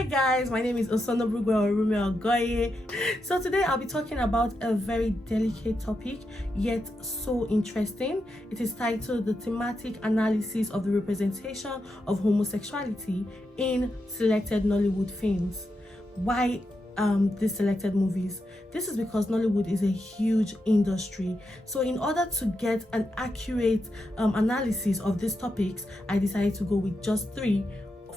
Hi guys, my name is Osonobugwe Orumeo Goye. So today I'll be talking about a very delicate topic, yet so interesting. It is titled The Thematic Analysis of the Representation of Homosexuality in Selected Nollywood Films. Why these selected movies? This is because Nollywood is a huge industry. So in order to get an accurate analysis of these topics, I decided to go with just 3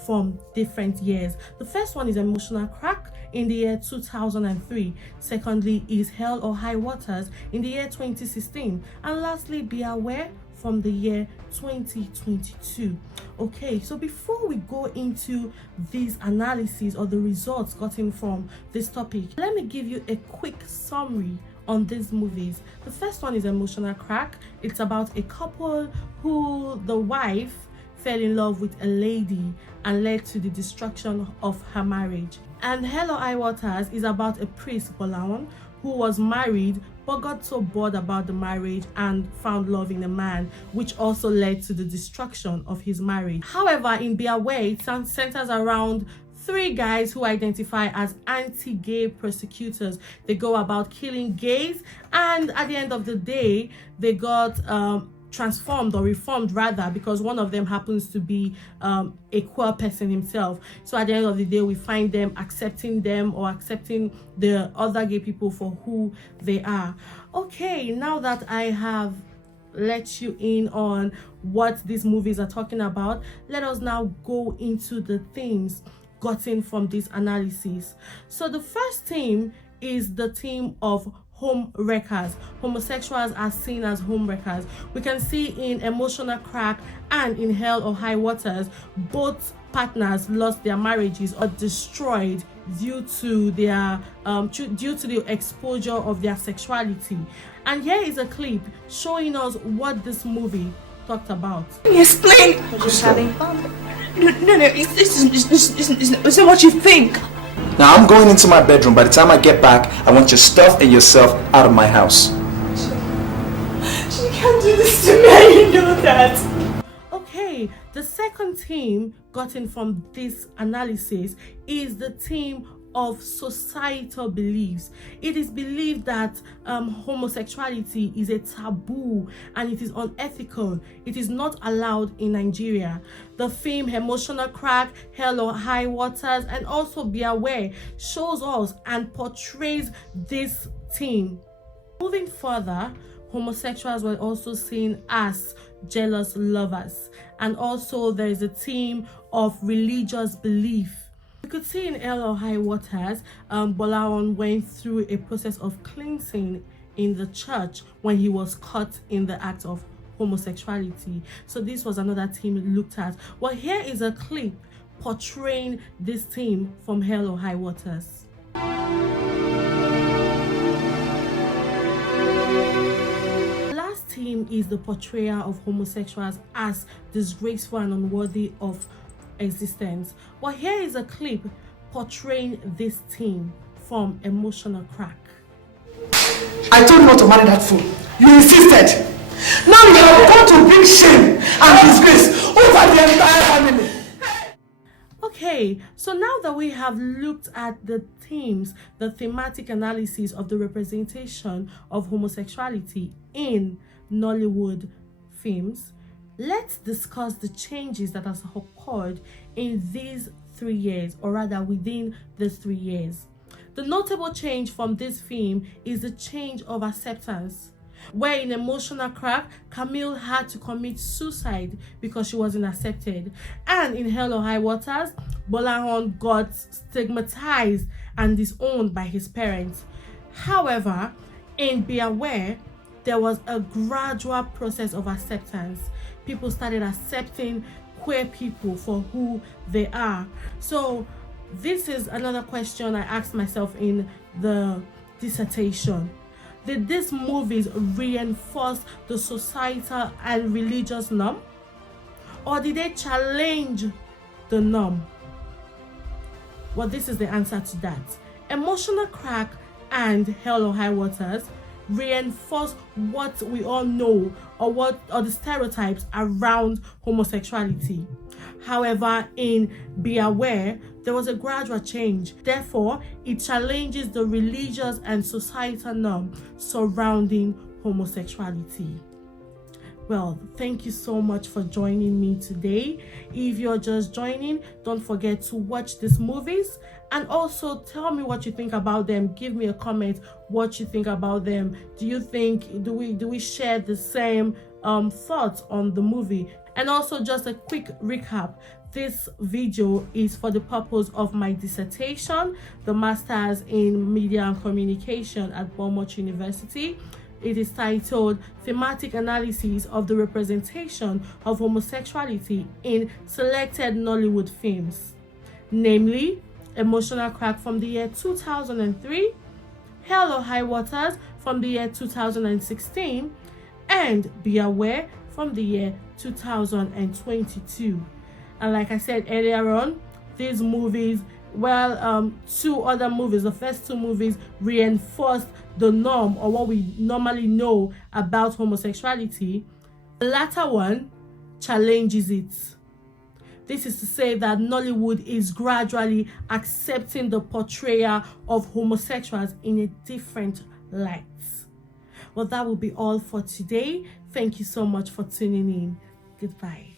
from different years. The first one is Emotional Crack in the year 2003. Secondly is Hell or High Waters in the year 2016. And lastly, Be Aware from the year 2022. Okay, so before we go into these analyses or the results gotten from this topic, let me give you a quick summary on these movies. The first one is Emotional Crack. It's about a couple who the wife fell in love with a lady and led to the destruction of her marriage. And Hell or High Waters is about a priest, Bolawan, who was married but got so bored about the marriage and found love in a man, which also led to the destruction of his marriage. However, in Be Aware, it centers around 3 guys who identify as anti-gay persecutors. They go about killing gays, and at the end of the day, they got transformed or reformed rather, because one of them happens to be a queer person himself. So at the end of the day, we find them accepting the other gay people for who they are. Okay, now that I have let you in on what these movies are talking about, let us now go into the themes gotten from this analysis. So the first theme is the theme of home wreckers. Homosexuals are seen as home wreckers. We can see in Emotional Crack and in Hell or High Waters, both partners lost their marriages or destroyed due to their due to the exposure of their sexuality. And here is a clip showing us what this movie talked about. Explain. We're just having fun. No, it's not what you think. Now I'm going into my bedroom. By the time I get back, I want your stuff and yourself out of my house. She can't do this to me, you know that. Okay, the second theme gotten from this analysis is the theme of societal beliefs. It is believed that homosexuality is a taboo and it is unethical. It is not allowed in Nigeria. The film Emotional Crack, Hell or High Waters, and also Be Aware shows us and portrays this theme. Moving further, homosexuals were also seen as jealous lovers, and also there is a theme of religious belief. You could see in Hell or High Waters, Bolawan went through a process of cleansing in the church when he was caught in the act of homosexuality. So this was another theme looked at. Well, here is a clip portraying this theme from Hell or High Waters. The last theme is the portrayal of homosexuals as disgraceful and unworthy of existence. Well, here is a clip portraying this theme from Emotional Crack. I told you not to marry that fool. You insisted. Now you have got to bring shame and disgrace over the entire family. Okay, so now that we have looked at the themes, the thematic analysis of the representation of homosexuality in Nollywood films, let's discuss the changes that has occurred in these 3 years, or rather within these 3 years. The notable change from this film is the change of acceptance, where in Emotional Crack, Camille had to commit suicide because she wasn't accepted. And in Hell or High Waters, Bolawan got stigmatized and disowned by his parents. However, in Be Aware, there was a gradual process of acceptance. People started accepting queer people for who they are. So this is another question I asked myself in the dissertation. Did these movies reinforce the societal and religious norm? Or did they challenge the norm? Well, this is the answer to that. Emotional Crack and Hell or High Waters reinforce what we all know, or the stereotypes around homosexuality. However, in Be Aware, there was a gradual change. Therefore, it challenges the religious and societal norm surrounding homosexuality. Well, thank you so much for joining me today. If you're just joining, don't forget to watch these movies and also tell me what you think about them. Give me a comment what you think about them. Do you think, do we share the same thoughts on the movie? And also, just a quick recap. This video is for the purpose of my dissertation, the Masters in Media and Communication at Bournemouth University. It is titled Thematic Analysis of the Representation of Homosexuality in Selected Nollywood Films, namely Emotional Crack from the year 2003, Hell or High Waters from the year 2016, and Be Aware from the year 2022. And like I said earlier on, these movies, two other movies, the first two movies reinforced the norm or what we normally know about homosexuality. The latter one challenges it. This is to say that Nollywood is gradually accepting the portrayal of homosexuals in a different light. Well, that will be all for today. Thank you so much for tuning in. Goodbye.